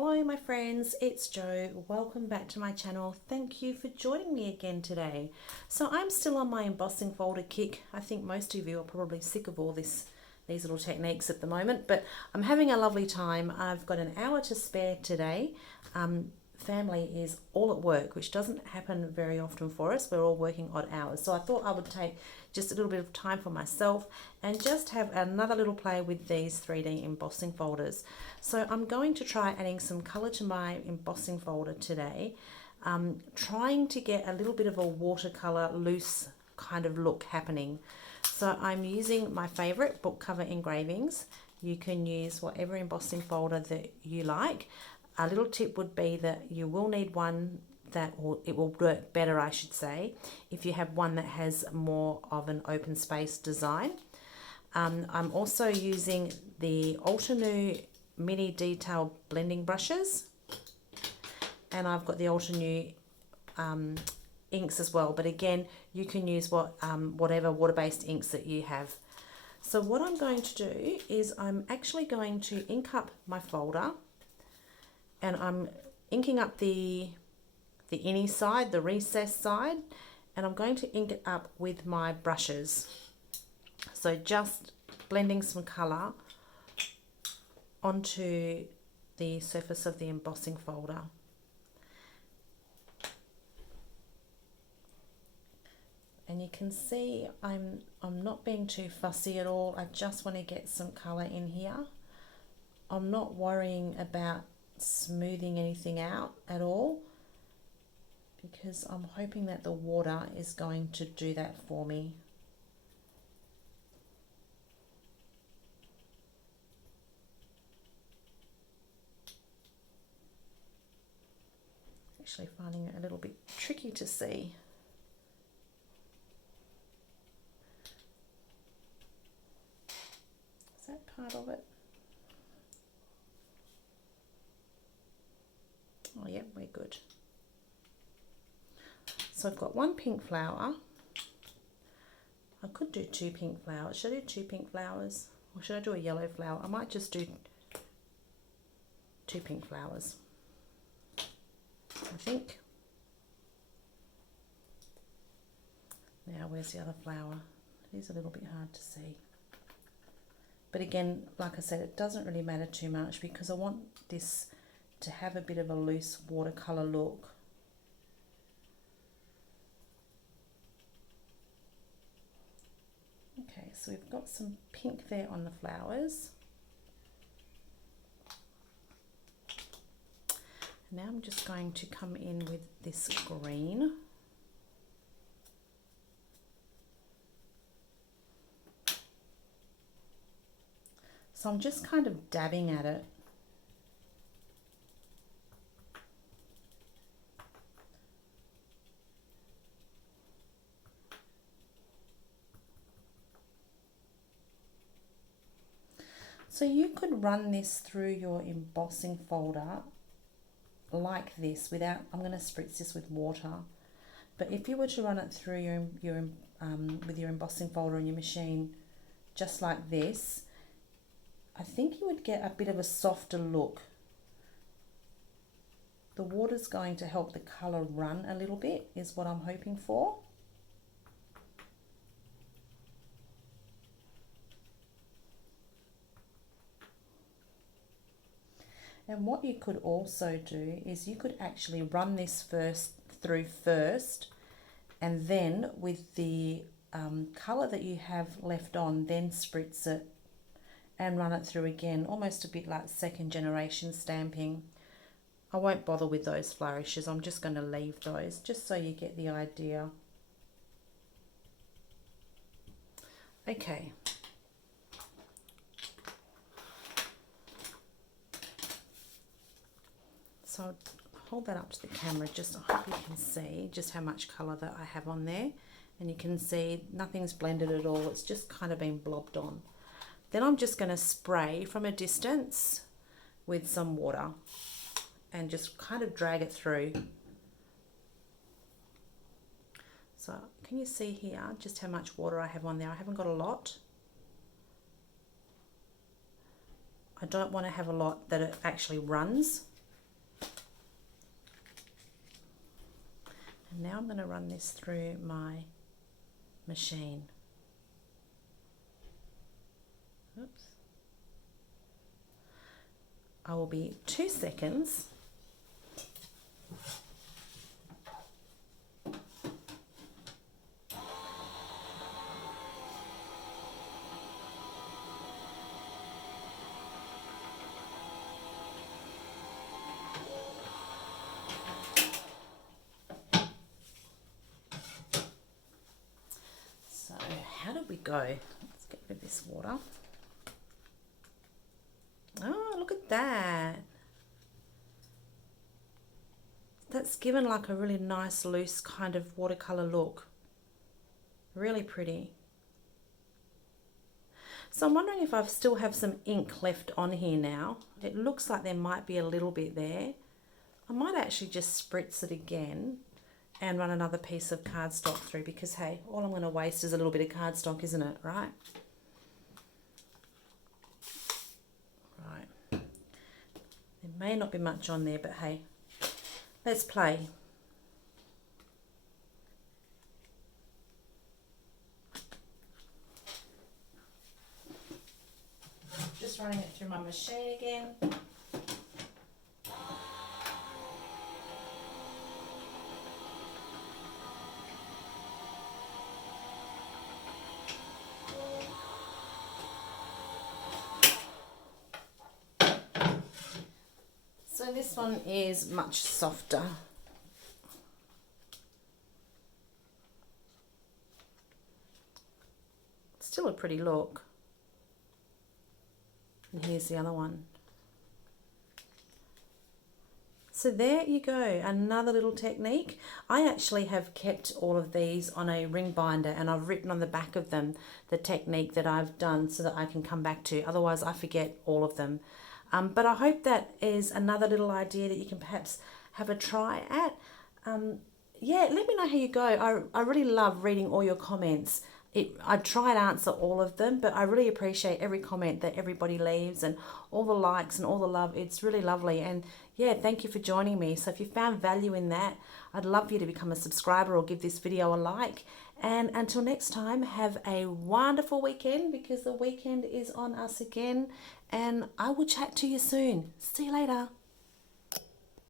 Hello my friends, it's Jo. Welcome back to my channel. Thank you for joining me again today. So I'm still on my embossing folder kick. I think most of you are probably sick of all these little techniques at the moment, but I'm having a lovely time. I've got an hour to spare today. Family is all at work, which doesn't happen very often for us. We're all working odd hours. So I thought I would take just a little bit of time for myself and just have another little play with these 3D embossing folders. So I'm going to try adding some color to my embossing folder today, trying to get a little bit of a watercolor loose kind of look happening. So I'm using my favorite book cover engravings. You can use whatever embossing folder that you like. A little tip would be that you will need one that, or it will work better, I should say, if you have one that has more of an open space design. I'm also using the Altenew mini detail blending brushes, and I've got the Altenew inks as well, but again you can use whatever water-based inks that you have. So what I'm going to do is I'm actually going to ink up my folder, and I'm inking up the innie side, the recessed side, and I'm going to ink it up with my brushes. So just blending some colour onto the surface of the embossing folder. And you can see I'm not being too fussy at all. I just want to get some colour in here. I'm not worrying about smoothing anything out at all, because I'm hoping that the water is going to do that for me. Actually finding it a little bit tricky to see. Is that part of it? Oh yeah, we're good. So I've got one pink flower. I could do two pink flowers. Should I do two pink flowers? Or should I do a yellow flower? I might just do two pink flowers, I think. Now where's the other flower? It is a little bit hard to see. But again, like I said, it doesn't really matter too much because I want this to have a bit of a loose watercolor look. Okay, so we've got some pink there on the flowers. Now I'm just going to come in with this green. So I'm just kind of dabbing at it. So you could run this through your embossing folder like this without, I'm going to spritz this with water, but if you were to run it through with your embossing folder in your machine just like this, I think you would get a bit of a softer look. The water's going to help the colour run a little bit, is what I'm hoping for. And what you could also do is you could actually run this through first, and then with the colour that you have left on, then spritz it and run it through again, almost a bit like second generation stamping. I won't bother with those flourishes, I'm just going to leave those just so you get the idea. Okay. So I'll hold that up to the camera, just I hope you can see just how much colour that I have on there. And you can see nothing's blended at all, it's just kind of been blobbed on. Then I'm just going to spray from a distance with some water and just kind of drag it through. So can you see here just how much water I have on there? I haven't got a lot. I don't want to have a lot that it actually runs. And now I'm going to run this through my machine. Oops. I will be 2 seconds. So how did we go? Let's get rid of this water. Oh, look at that. That's given like a really nice loose kind of watercolor look. Really pretty. So I'm wondering if I still have some ink left on here now. It looks like there might be a little bit there. I might actually just spritz it again and run another piece of cardstock through, because hey, all I'm going to waste is a little bit of cardstock, isn't it, right? Right. There may not be much on there, but hey, let's play. Just running it through my machine again. So this one is much softer. Still a pretty look. And here's the other one. So there you go, another little technique. I actually have kept all of these on a ring binder, and I've written on the back of them the technique that I've done so that I can come back to. Otherwise I forget all of them. But I hope that is another little idea that you can perhaps have a try at. Yeah, let me know how you go. I really love reading all your comments. I try and answer all of them, but I really appreciate every comment that everybody leaves and all the likes and all the love. It's really lovely. And yeah, thank you for joining me. So if you found value in that, I'd love you to become a subscriber or give this video a like. And until next time, have a wonderful weekend, because the weekend is on us again. And I will chat to you soon. See you later.